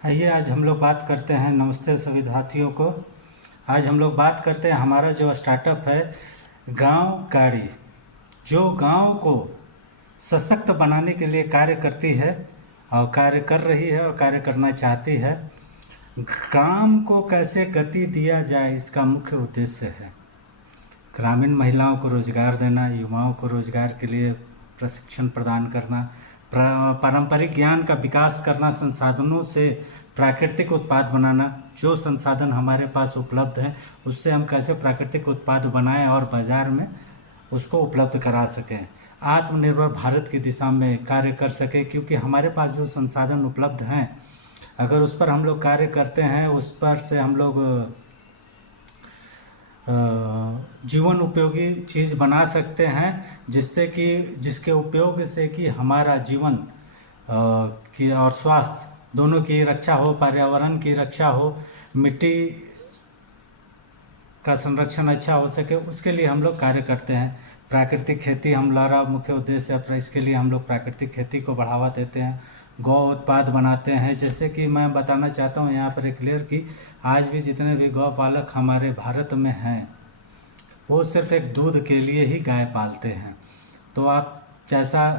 आइए आज हम लोग बात करते हैं। नमस्ते सभी साथियों को। आज हम लोग बात करते हैं हमारा जो स्टार्टअप है गांव गाड़ी, जो गांव को सशक्त बनाने के लिए कार्य करती है और कार्य कर रही है और कार्य करना चाहती है। काम को कैसे गति दिया जाए, इसका मुख्य उद्देश्य है ग्रामीण महिलाओं को रोजगार देना, युवाओं को रोजगार के लिए प्रशिक्षण प्रदान करना, पारंपरिक ज्ञान का विकास करना, संसाधनों से प्राकृतिक उत्पाद बनाना। जो संसाधन हमारे पास उपलब्ध हैं उससे हम कैसे प्राकृतिक उत्पाद बनाएं और बाज़ार में उसको उपलब्ध करा सकें, आत्मनिर्भर भारत की दिशा में कार्य कर सकें। क्योंकि हमारे पास जो संसाधन उपलब्ध हैं, अगर उस पर हम लोग कार्य करते हैं, उस पर से हम लोग जीवन उपयोगी चीज़ बना सकते हैं, जिसके उपयोग से कि हमारा जीवन की और स्वास्थ्य दोनों की रक्षा हो, पर्यावरण की रक्षा हो, मिट्टी का संरक्षण अच्छा हो सके, उसके लिए हम लोग कार्य करते हैं। प्राकृतिक खेती हमारा मुख्य उद्देश्य है। इसके लिए हम लोग प्राकृतिक खेती को बढ़ावा देते हैं, गौ उत्पाद बनाते हैं। जैसे कि मैं बताना चाहता हूँ यहाँ पर एक क्लियर कि आज भी जितने भी गौ पालक हमारे भारत में हैं, वो सिर्फ एक दूध के लिए ही गाय पालते हैं। तो आप जैसा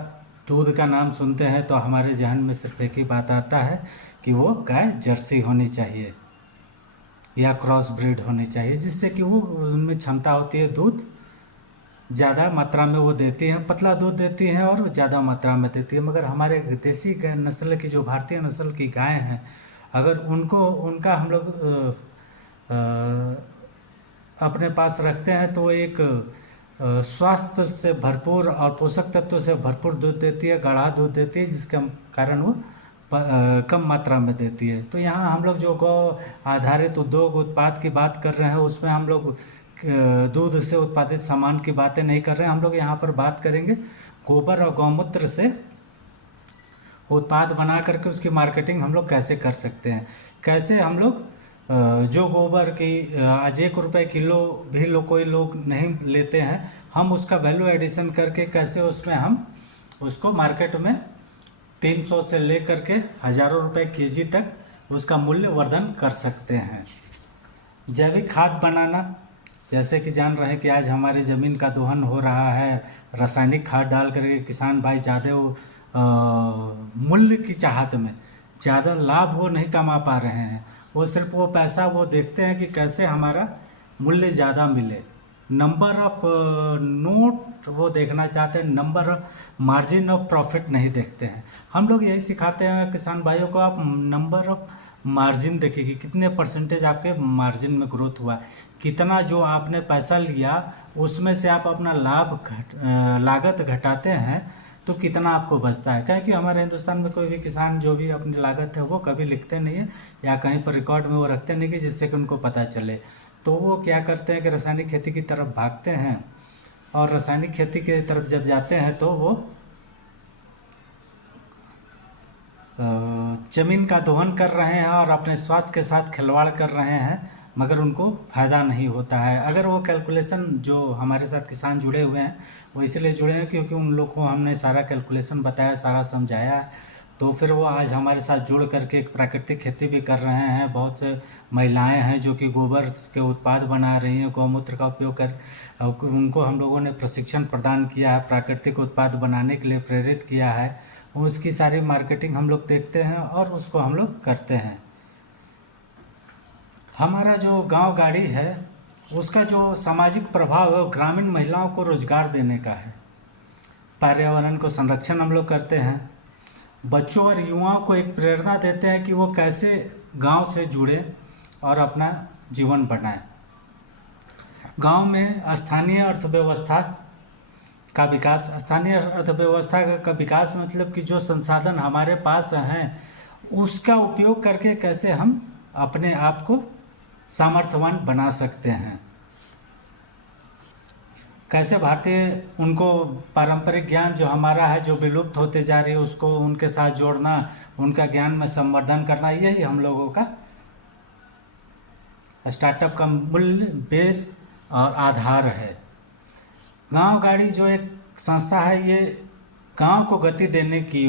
दूध का नाम सुनते हैं तो हमारे जहन में सिर्फ एक ही बात आता है कि वो गाय जर्सी होनी चाहिए या क्रॉस ब्रीड होनी चाहिए, जिससे कि वो उनमें क्षमता होती है, दूध ज़्यादा मात्रा में वो देती हैं, पतला दूध देती हैं और ज़्यादा मात्रा में देती है। मगर हमारे देसी नस्ल की, जो भारतीय नस्ल की गायें हैं, अगर उनका हम लोग अपने पास रखते हैं तो एक स्वास्थ्य से भरपूर और पोषक तत्वों से भरपूर दूध देती है, गाढ़ा दूध देती है, जिसके कारण वो कम मात्रा में देती है। तो यहाँ हम लोग जो गौ आधारित उद्योग उत्पाद की बात कर रहे हैं, उसमें हम लोग दूध से उत्पादित सामान की बातें नहीं कर रहे हैं। हम लोग यहाँ पर बात करेंगे गोबर और गौमूत्र से उत्पाद बना करके उसकी मार्केटिंग हम लोग कैसे कर सकते हैं। कैसे हम लोग जो गोबर की आज 1 रुपये किलो भी कोई लोग नहीं लेते हैं, हम उसका वैल्यू एडिशन करके कैसे उसमें हम उसको मार्केट में 300 से लेकर के हज़ारों रुपए केजी तक उसका मूल्य वर्धन कर सकते हैं। जैविक खाद बनाना, जैसे कि जान रहे हैं कि आज हमारी ज़मीन का दोहन हो रहा है, रासायनिक खाद डाल करके किसान भाई ज़्यादा मूल्य की चाहत में ज़्यादा लाभ वो नहीं कमा पा रहे हैं। वो सिर्फ वो पैसा वो देखते हैं कि कैसे हमारा मूल्य ज़्यादा मिले। नंबर ऑफ नोट वो देखना चाहते हैं, number of margin of profit नहीं देखते हैं। हम लोग यही सिखाते हैं किसान भाइयों को, आप नंबर ऑफ मार्जिन देखिए कि कितने परसेंटेज आपके मार्जिन में ग्रोथ हुआ है, कितना जो आपने पैसा लिया उसमें से आप अपना लागत घटाते हैं तो कितना आपको बचता है। क्योंकि हमारे हिंदुस्तान में कोई भी किसान जो भी अपनी लागत है वो कभी लिखते नहीं है या कहीं पर रिकॉर्ड में वो रखते नहीं कि जिससे कि उनको पता चले। तो वो क्या करते हैं कि रासायनिक खेती की तरफ भागते हैं, और रासायनिक खेती की तरफ जब जाते हैं तो वो ज़मीन का दोहन कर रहे हैं और अपने स्वास्थ्य के साथ खिलवाड़ कर रहे हैं, मगर उनको फ़ायदा नहीं होता है। अगर वो कैलकुलेशन, जो हमारे साथ किसान जुड़े हुए हैं वो इसलिए जुड़े हैं क्योंकि उन लोग को हमने सारा कैलकुलेशन बताया, सारा समझाया है, तो फिर वो आज हमारे साथ जुड़ करके एक प्राकृतिक खेती भी कर रहे हैं। बहुत से महिलाएं हैं जो कि गोबर के उत्पाद बना रही हैं, गौमूत्र का उपयोग कर, उनको हम लोगों ने प्रशिक्षण प्रदान किया है, प्राकृतिक उत्पाद बनाने के लिए प्रेरित किया है। उसकी सारी मार्केटिंग हम लोग देखते हैं और उसको हम लोग करते हैं। हमारा जो गांव गाड़ी है उसका जो सामाजिक प्रभाव है वो ग्रामीण महिलाओं को रोजगार देने का है। पर्यावरण को संरक्षण हम लोग करते हैं, बच्चों और युवाओं को एक प्रेरणा देते हैं कि वो कैसे गांव से जुड़े और अपना जीवन बनाएं। गांव में स्थानीय अर्थव्यवस्था का विकास, स्थानीय अर्थव्यवस्था का विकास मतलब कि जो संसाधन हमारे पास हैं उसका उपयोग करके कैसे हम अपने आप को सामर्थ्यवान बना सकते हैं। कैसे भारतीय उनको पारंपरिक ज्ञान जो हमारा है, जो विलुप्त होते जा रही है, उसको उनके साथ जोड़ना, उनका ज्ञान में संवर्धन करना, यही हम लोगों का स्टार्टअप का मूल बेस और आधार है। गांव गाड़ी जो एक संस्था है, ये गांव को गति देने के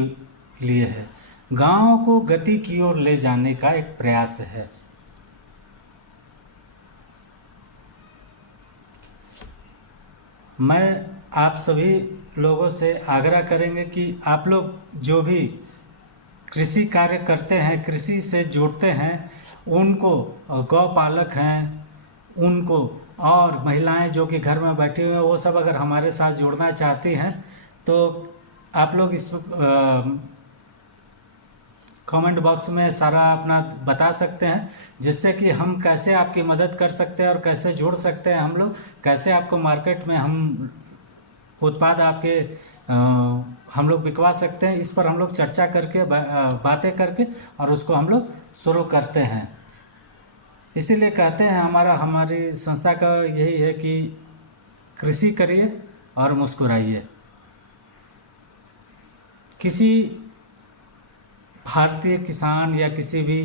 लिए है। गांव को गति की ओर ले जाने का एक प्रयास है। मैं आप सभी लोगों से आग्रह करेंगे कि आप लोग जो भी कृषि कार्य करते हैं, कृषि से जुड़ते हैं, उनको गौपालक हैं उनको और महिलाएं जो कि घर में बैठी हुई हैं, वो सब अगर हमारे साथ जुड़ना चाहती हैं तो आप लोग इस कमेंट बॉक्स में सारा अपना बता सकते हैं, जिससे कि हम कैसे आपकी मदद कर सकते हैं और कैसे जुड़ सकते हैं हम लोग, कैसे आपको मार्केट में हम उत्पाद आपके हम लोग बिकवा सकते हैं। इस पर हम लोग चर्चा करके बातें करके और उसको हम लोग शुरू करते हैं। इसीलिए कहते हैं हमारी संस्था का यही है कि कृषि करिए और मुस्कुराइए। किसी भारतीय किसान या किसी भी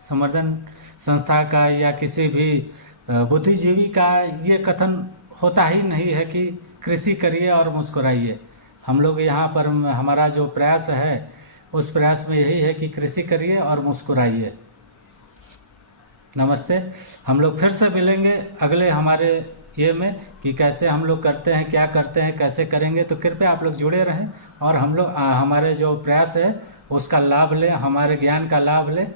संवर्धन संस्था का या किसी भी बुद्धिजीवी का ये कथन होता ही नहीं है कि कृषि करिए और मुस्कुराइए। हम लोग यहाँ पर हमारा जो प्रयास है उस प्रयास में यही है कि कृषि करिए और मुस्कुराइए। नमस्ते। हम लोग फिर से मिलेंगे अगले हमारे ये में कि कैसे हम लोग करते हैं, क्या करते हैं, कैसे करेंगे। तो कृपया आप लोग जुड़े रहें और हम लोग हमारे जो प्रयास है उसका लाभ लें, हमारे ज्ञान का लाभ लें।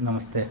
नमस्ते।